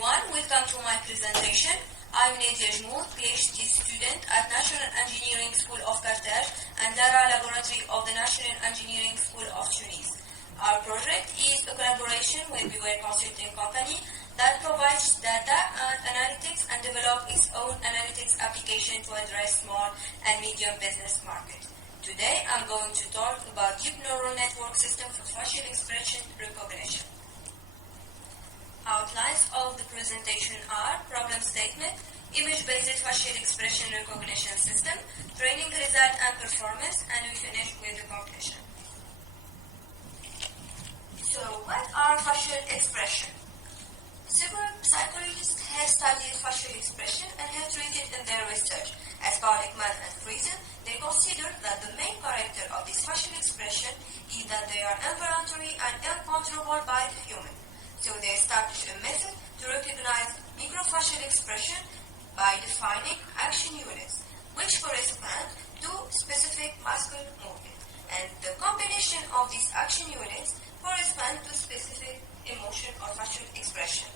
everyone, welcome to my presentation. I'm Nadia Jmoud, PhD student at National Engineering School of Carthage and LARA Laboratory of the National Engineering School of Tunis. Our project is a collaboration with Biware Consulting company that provides data and analytics and develop its own analytics application to address small and medium business market. Today, I'm going to talk about deep neural network system for facial expression recognition. Outlines of the presentation are problem statement, image-based facial expression recognition system, training result and performance, and we finish with the conclusion. So, what are facial expression? Several psychologists have studied facial expression and have treated in their research. As Barlickman and Friesen, they consider that the main character of this facial expression is that they are involuntary and uncontrollable by the human. So they established a method to recognize microfacial expression by defining action units, which correspond to specific muscle movement. And the combination of these action units correspond to specific emotion or facial expression.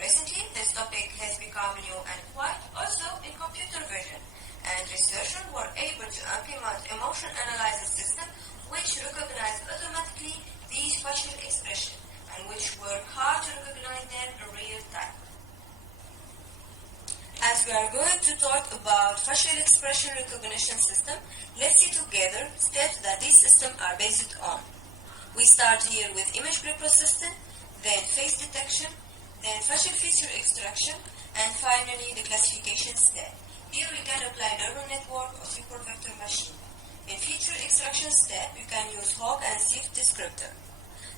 Recently, this topic has become new and quite also in computer vision, and researchers were able to implement emotion analysis system which recognize automatically these facial expressions, and which were hard to recognize them in real time. As we are going to talk about facial expression recognition system, let's see together steps that these systems are based on. We start here with image preprocessing, then face detection, then facial feature extraction, and finally the classification step. Here we can apply neural network or supervector machine. In feature extraction step, you can use hog and sift descriptor.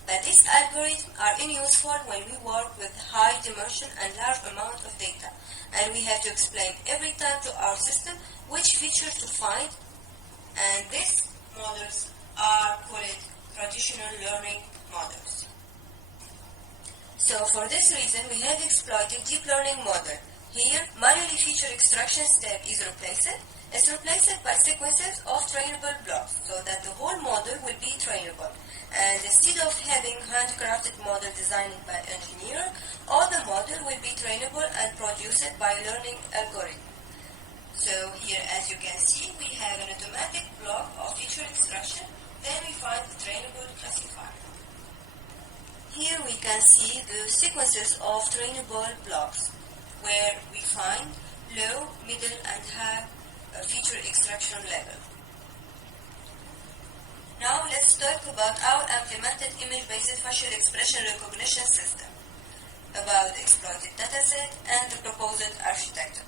But these algorithms are unuseful when we work with high dimension and large amount of data, and we have to explain every time to our system which feature to find, and these models are called traditional learning models. So for this reason, we have exploited deep learning model. Here, manually feature extraction step is replaced. It's replaced by sequences of trainable blocks, so that the whole model will be trainable. And instead of having handcrafted model designed by engineer, all the model will be trainable and produced by learning algorithm. So here, as you can see, we have an automatic block of feature extraction. Then we find the trainable classifier. Here we can see the sequences of trainable blocks, where we find low, middle, and high feature extraction level. Now let's talk about our implemented image-based facial expression recognition system, about the exploited dataset and the proposed architecture.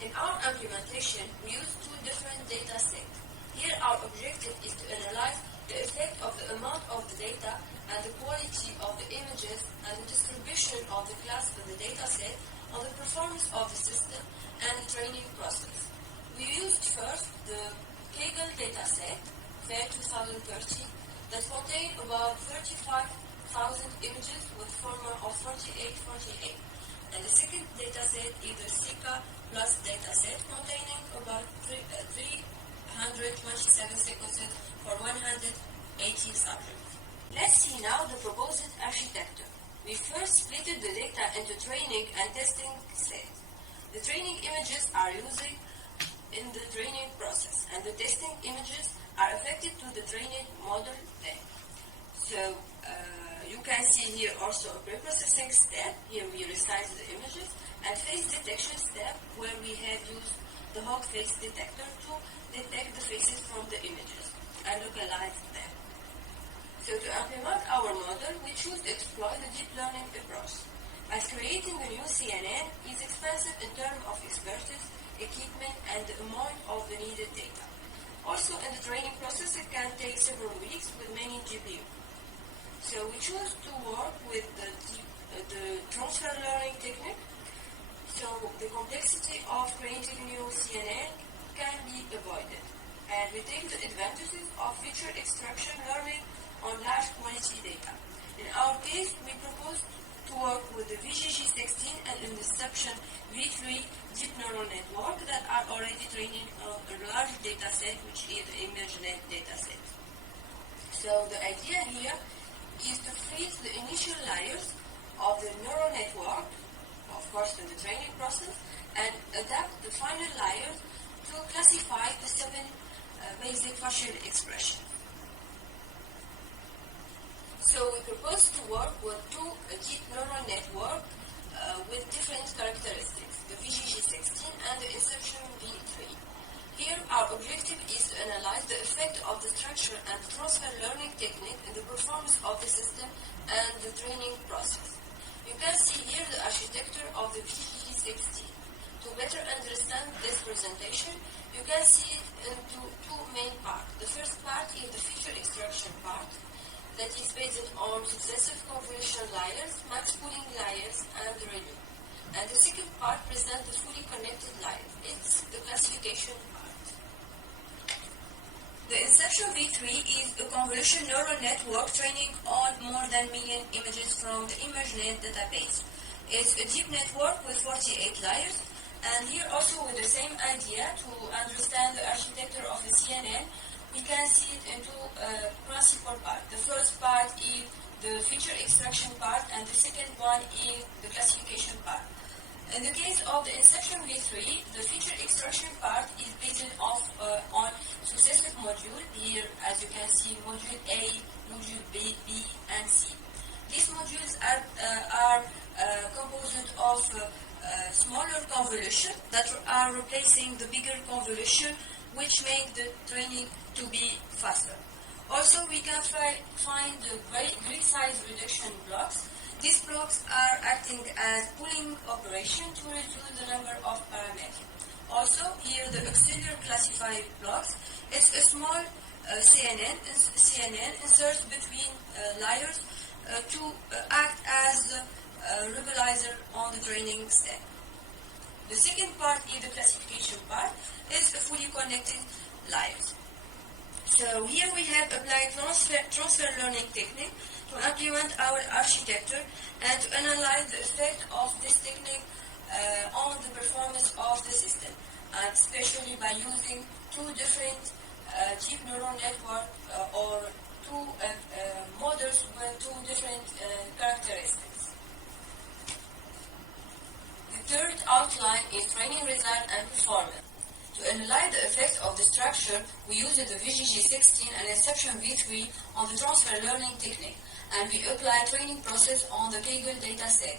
In our implementation, we use two different datasets. Here our objective is to analyze the effect of the amount of the data and the quality of the images and the distribution of the class of the dataset on the performance of the system and the training process. We used first the Kaggle dataset, FAIR 2013, that contained about 35,000 images with format of 4848. And the second dataset is the Sika Plus dataset containing about 327 sequences for 118 subjects. Let's see now the proposed architecture. We first split the data into training and testing sets. The training images are used in the training process, and the testing images are affected to the training model then. So you can see here also a preprocessing step. Here we resize the images, and face detection step where we have used the hog face detector to detect the faces from the images and localize them. So to implement our model, we choose to exploit the deep learning approach. As creating a new CNN is expensive in terms of expertise, equipment, and the amount of the needed data. Also, in the training process, it can take several weeks with many GPU. So we choose to work with the transfer learning technique. So the complexity of creating new CNN can be avoided. And we take the advantages of feature extraction learning on large quality data. In our case, we propose to work with the VGG16 and Inception V3 deep neural network that are already training on a large dataset, which is the ImageNet dataset. So the idea here is to freeze the initial layers of of the neural network, of course in the training process, and adapt the final layer to classify the 7 basic facial expressions. So we propose to work with 2 deep neural networks with different characteristics, the VGG16 and the Inception V3. Here our objective is to analyze the effect of the structure and transfer learning technique in the performance of the system and the training process. You can see here the architecture of the VGG16. To better understand this presentation, you can see it into 2 main parts. The first part is the feature extraction part, that is based on successive convolution layers, max pooling layers, and ReLU. And the second part presents the fully connected layers. It's the classification part. The Inception V3 is a convolution neural network training on more than million images from the ImageNet database. It's a deep network with 48 layers, and here also with the same idea to understand the architecture of the CNN, we can see it into principal parts. The first part is the feature extraction part, and the second one is the classification part. In the case of the Inception V3, the feature extraction part is based on successive modules. Here, as you can see, module A, module B, and C. These modules are composed of smaller convolution that are replacing the bigger convolution, which make the training to be faster. Also, we can find the grid size reduction blocks. These blocks are acting as pooling operation to reduce the number of parameters. Also, here the auxiliary classified blocks. It's a small CNN inserted between layers to act as a rebelizer on the training step. The second part is the classification part. It's a fully connected layers. So here we have applied transfer learning technique to implement our architecture and to analyze the effect of this technique on the performance of the system, and especially by using 2 different deep neural network or 2 models with 2 different characteristics. The third outline is training result and performance. To analyze the effect of the structure, we use the VGG16 and Inception V3 on the transfer learning technique, and we apply training process on the Kaggle dataset.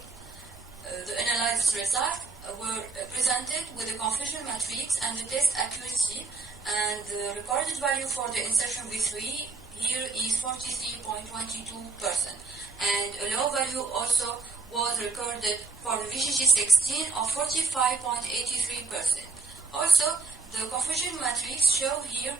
The analysis results were presented with the confusion matrix and the test accuracy, and the recorded value for the Inception V3 here is 43.22%, and a low value also was recorded for the VGG16 of 45.83%. Also, the confusion matrix show here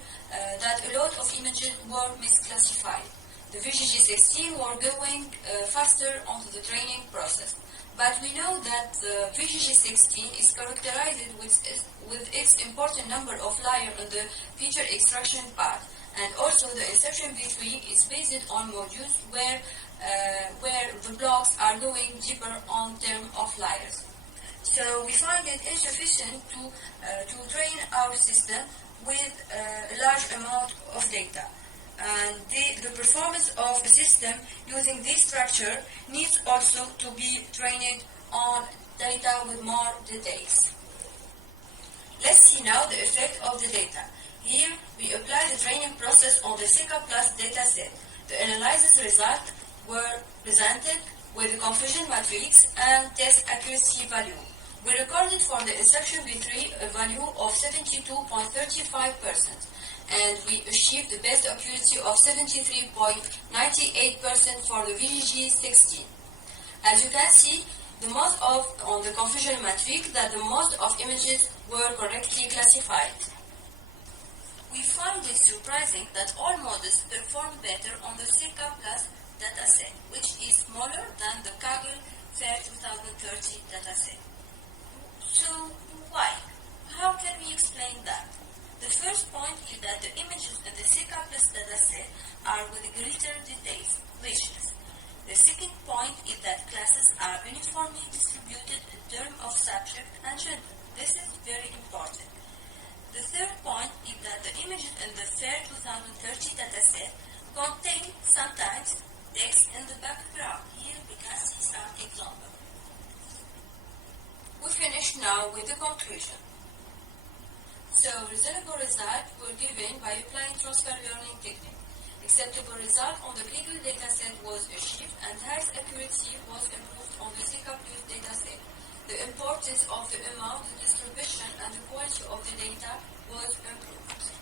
that a lot of images were misclassified. The VGG16 were going faster onto the training process. But we know that the VGG16 is characterized with its important number of layers in the feature extraction part. And also the Inception V3 is based on modules where the blocks are going deeper on terms of layers. So we find it insufficient to train our system with a large amount of data. And the performance of a system using this structure needs also to be trained on data with more details. Let's see now the effect of the data. Here we apply the training process on the CK Plus dataset. The analysis results were presented with the confusion matrix and test accuracy value. We recorded for the Inception V3 a value of 72.35%, and we achieved the best accuracy of 73.98% for the VGG16. As you can see, on the confusion matrix that the most of images were correctly classified. We find it surprising that all models perform better on the CK Plus dataset, which is smaller than the Kaggle FAIR 2030 dataset. So why? How can we explain that? The first point is that the images in the CK Plus dataset are with greater details, richness. The second point is that classes are uniformly distributed in terms of subject and gender. This is very important. The third point is that the images in the FAIR 2030 dataset contain sometimes text in the background. Here we can see some examples. finish now with the conclusion. So, reasonable results were given by applying transfer learning technique. Acceptable result on the clinical dataset was achieved and health accuracy was improved on the Zika Plus dataset. The importance of the amount, the distribution, and the quality of the data was improved.